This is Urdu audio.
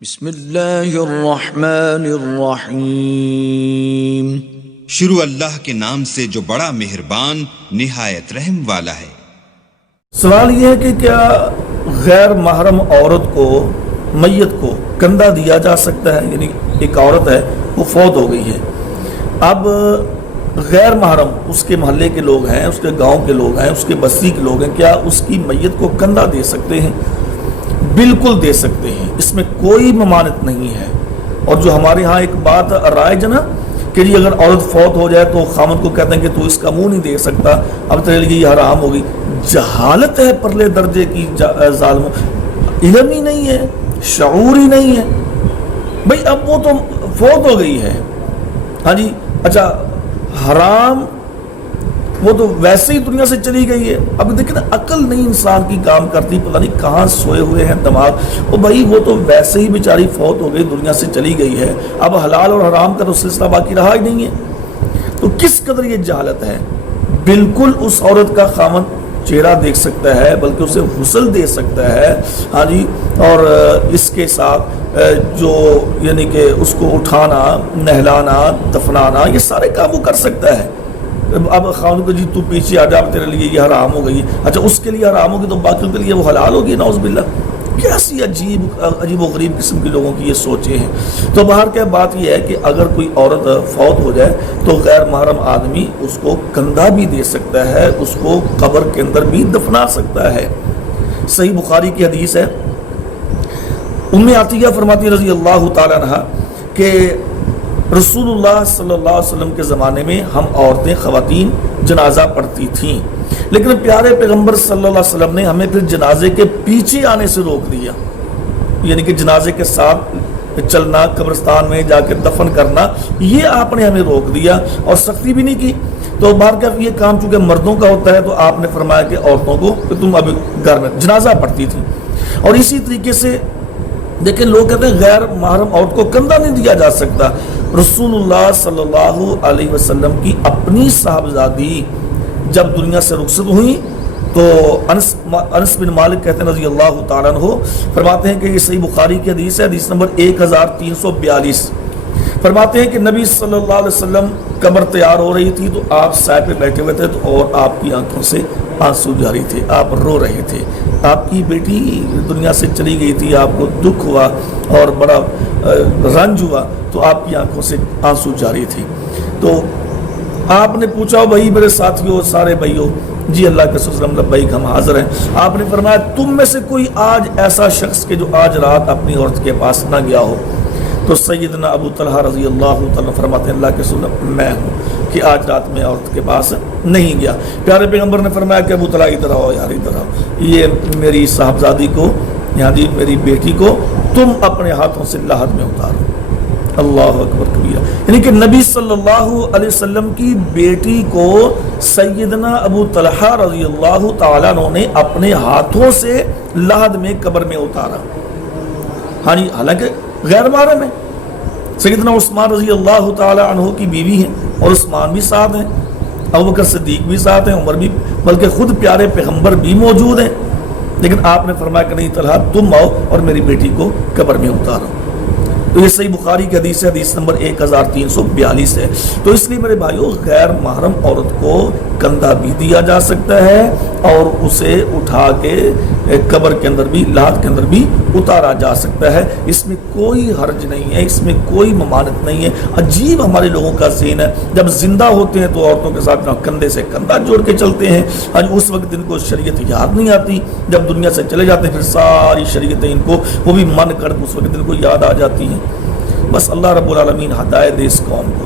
بسم اللہ الرحمن الرحیم۔ شروع اللہ کے نام سے جو بڑا مہربان نہایت رحم والا ہے۔ سوال یہ ہے کہ کیا غیر محرم عورت کو میت کو کندھا دیا جا سکتا ہے؟ یعنی ایک عورت ہے وہ فوت ہو گئی ہے، اب غیر محرم اس کے محلے کے لوگ ہیں، اس کے گاؤں کے لوگ ہیں، اس کے بستی کے لوگ ہیں، کیا اس کی میت کو کندھا دے سکتے ہیں؟ بالکل دے سکتے ہیں، اس میں کوئی ممانعت نہیں ہے۔ اور جو ہمارے ہاں ایک بات رائج نا کہ جی اگر عورت فوت ہو جائے تو خامد کو کہتے ہیں کہ تو اس کا منہ نہیں دے سکتا، اب تیرے لیے یہ حرام ہوگی۔ جہالت ہے پرلے درجے کی، ظالموں، علم ہی نہیں ہے، شعور ہی نہیں ہے۔ بھئی اب وہ تو فوت ہو گئی ہے، ہاں جی، اچھا حرام وہ تو ویسے ہی دنیا سے چلی گئی ہے۔ اب دیکھیں نا، عقل نہیں انسان کی کام کرتی، پتہ نہیں کہاں سوئے ہوئے ہیں دماغ۔ وہ بھائی وہ تو ویسے ہی بیچاری فوت ہو گئی، دنیا سے چلی گئی ہے، اب حلال اور حرام کا تو سلسلہ باقی رہا ہی نہیں ہے۔ تو کس قدر یہ جہالت ہے۔ بالکل اس عورت کا خامن چہرہ دیکھ سکتا ہے، بلکہ اسے غسل دے سکتا ہے، ہاں جی، اور اس کے ساتھ جو یعنی کہ اس کو اٹھانا، نہلانا، دفنانا، یہ سارے کام وہ کر سکتا ہے۔ اب خاوند کو جی تو پیچھے آ جا، تیرے لیے یہ حرام ہو گئی، اچھا اس کے لیے حرام ہوگی تو باقیوں کے لیے وہ حلال ہوگی، نعوذ باللہ۔ کیسی عجیب و غریب قسم کے لوگوں کی یہ سوچیں ہیں۔ تو باہر کیا بات یہ ہے کہ اگر کوئی عورت فوت ہو جائے تو غیر محرم آدمی اس کو کندھا بھی دے سکتا ہے، اس کو قبر کے اندر بھی دفنا سکتا ہے۔ صحیح بخاری کی حدیث ہے، ام عطیہ فرماتی رضی اللہ تعالیٰ عنہ کہ رسول اللہ صلی اللہ علیہ وسلم کے زمانے میں ہم عورتیں، خواتین جنازہ پڑھتی تھیں، لیکن پیارے پیغمبر صلی اللہ علیہ وسلم نے ہمیں پھر جنازے کے پیچھے آنے سے روک دیا، یعنی کہ جنازے کے ساتھ چلنا، قبرستان میں جا کے دفن کرنا، یہ آپ نے ہمیں روک دیا اور سختی بھی نہیں کی۔ تو بار کا یہ کام چونکہ مردوں کا ہوتا ہے تو آپ نے فرمایا کہ عورتوں کو کہ تم اب گھر میں جنازہ پڑھتی تھی۔ اور اسی طریقے سے دیکھیں لوگ کہتے ہیں غیر محرم عورت کو کندھا نہیں دیا جا سکتا۔ رسول اللہ صلی اللہ علیہ وسلم کی اپنی صاحبزادی جب دنیا سے رخصت ہوئی تو انس بن مالک کہتے ہیں رضی اللہ تعالیٰ عنہ، فرماتے ہیں کہ یہ صحیح بخاری کی حدیث ہے، حدیث نمبر 1342، فرماتے ہیں کہ نبی صلی اللہ علیہ وسلم قبر تیار ہو رہی تھی تو آپ سائے پہ بیٹھے ہوئے تھے اور آپ کی آنکھوں سے آنسو جاری تھے، آپ رو رہے تھے، آپ کی بیٹی دنیا سے چلی گئی تھی، آپ کو دکھ ہوا اور بڑا رنج ہوا تو آپ کی آنکھوں سے آنسو جاری تھی۔ تو آپ نے پوچھا بھائی میرے ساتھیوں، سارے بھائیوں، جی اللہ کے رسول لبیک ہم حاضر ہیں۔ آپ نے فرمایا تم میں سے کوئی آج ایسا شخص کہ جو آج رات اپنی عورت کے پاس نہ گیا ہو؟ تو سیدنا ابو طلحہ رضی اللہ تعالیٰ فرماتے ہیں اللہ کے رسول میں ہوں کہ آج رات میں عورت کے پاس نہیں گیا۔ پیارے پیغمبر نے فرمایا کہ ابو طلحہ ادھر آؤ یار، ادھر آؤ، یہ میری صاحبزادی کو، یہاں جی میری بیٹی کو تم اپنے ہاتھوں سے لحد میں اتارو۔ اللہ اکبر کبیرہ، یعنی کہ نبی صلی اللہ علیہ وسلم کی بیٹی کو سیدنا ابو طلحہ رضی اللہ تعالیٰ عنہ نے اپنے ہاتھوں سے لحد میں قبر میں اتارا۔ ہاں جی، حالانکہ غیر محرم ہے، سیدنا عثمان رضی اللہ تعالیٰ عنہ کی بیوی ہیں اور عثمان بھی ساتھ ہیں، ابوبکر صدیق بھی ساتھ ہیں، عمر بھی، بلکہ خود پیارے پیغمبر بھی موجود ہیں، لیکن آپ نے فرمایا کہ نہیں طلحہ تم آؤ اور میری بیٹی کو قبر میں اتارو۔ تو یہ صحیح بخاری کی حدیث ہے، حدیث نمبر 1342 ہے۔ تو اس لیے میرے بھائیوں غیر محرم عورت کو کندھا بھی دیا جا سکتا ہے اور اسے اٹھا کے قبر کے اندر بھی، لحد کے اندر بھی اتارا جا سکتا ہے، اس میں کوئی حرج نہیں ہے، اس میں کوئی ممانعت نہیں ہے۔ عجیب ہمارے لوگوں کا ذہن ہے، جب زندہ ہوتے ہیں تو عورتوں کے ساتھ کندھے سے کندھا جوڑ کے چلتے ہیں، اس وقت ان کو شریعت یاد نہیں آتی، جب دنیا سے چلے جاتے ہیں پھر ساری شریعتیں ان کو وہ بھی من کر اس وقت ان کو یاد آ جاتی ہیں۔ بس اللہ رب العالمین ہدایت دے اس قوم کو۔